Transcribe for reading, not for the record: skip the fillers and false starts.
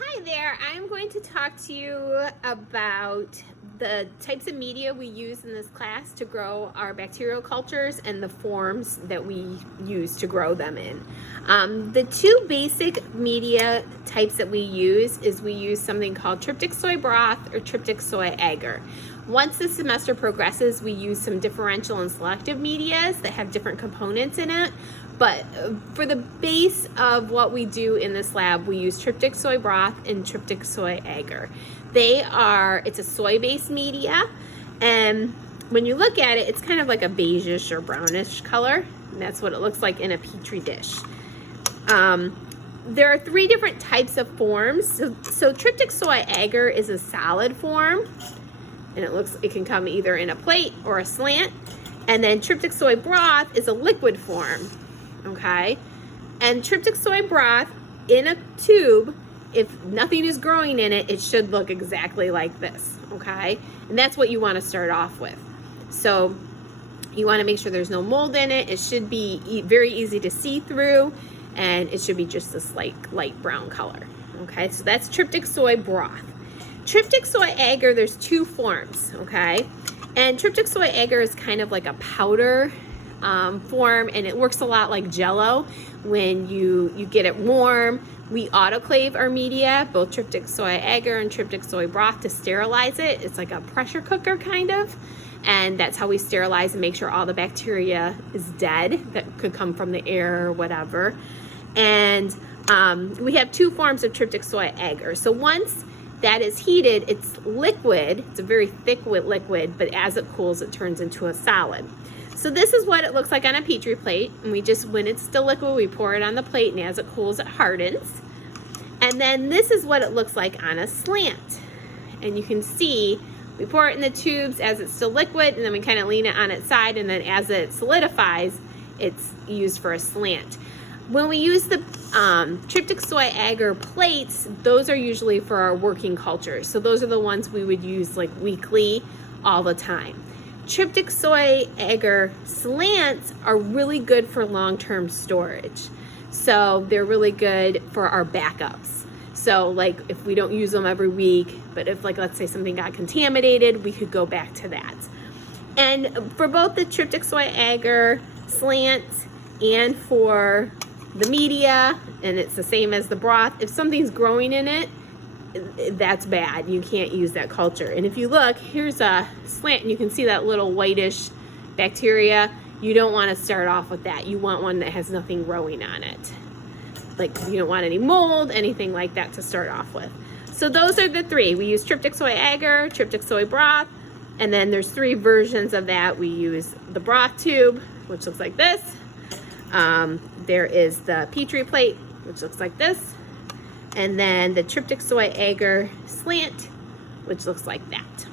Hi there, I'm going to talk to you about the types of media we use in this class to grow our bacterial cultures and the forms that we use to grow them in. The two basic media types that we use is we use something called tryptic soy broth or tryptic soy agar. Once the semester progresses, we use some differential and selective medias that have different components in it. But for the base of what we do in this lab, we use tryptic soy broth and tryptic soy agar. It's a soy-based media, and when you look at it, it's kind of like a beigeish or brownish color, and that's what it looks like in a petri dish. There are three different types of forms. So tryptic soy agar is a solid form, and it can come either in a plate or a slant. And then tryptic soy broth is a liquid form. Okay, and tryptic soy broth in a tube, if nothing is growing in it, it should look exactly like this. Okay, and that's what you want to start off with. So you want to make sure there's no mold in it. It should be very easy to see through, and it should be just this light brown color. Okay, so that's tryptic soy broth. Tryptic soy agar, there's two forms. Okay, and tryptic soy agar is kind of like a powder form, and it works a lot like Jello. When you get it warm, we autoclave our media, both tryptic soy agar and tryptic soy broth, to sterilize it. It's like a pressure cooker kind of, and that's how we sterilize and make sure all the bacteria is dead that could come from the air or whatever. And we have two forms of tryptic soy agar. So once that is heated, it's liquid. It's a very thick liquid, but as it cools, it turns into a solid. So this is what it looks like on a petri plate, and when it's still liquid, we pour it on the plate, and as it cools, it hardens. And then this is what it looks like on a slant. And you can see we pour it in the tubes as it's still liquid, and then we kind of lean it on its side, and then as it solidifies, it's used for a slant. When we use the tryptic soy agar plates, those are usually for our working cultures. So those are the ones we would use like weekly, all the time. Tryptic soy agar slants are really good for long-term storage. So they're really good for our backups. So like if we don't use them every week, but if let's say something got contaminated, we could go back to that. And for both the tryptic soy agar slants and for the media, and it's the same as the broth, if something's growing in it, that's bad. You can't use that culture. And if you look, here's a slant, and you can see that little whitish bacteria. You don't want to start off with that. You want one that has nothing growing on it. Like you don't want any mold, anything like that to start off with. So those are the three. We use tryptic soy agar, tryptic soy broth, and then there's three versions of that. We use the broth tube, which looks like this. There is the petri plate, which looks like this. And then the tryptic soy agar slant, which looks like that.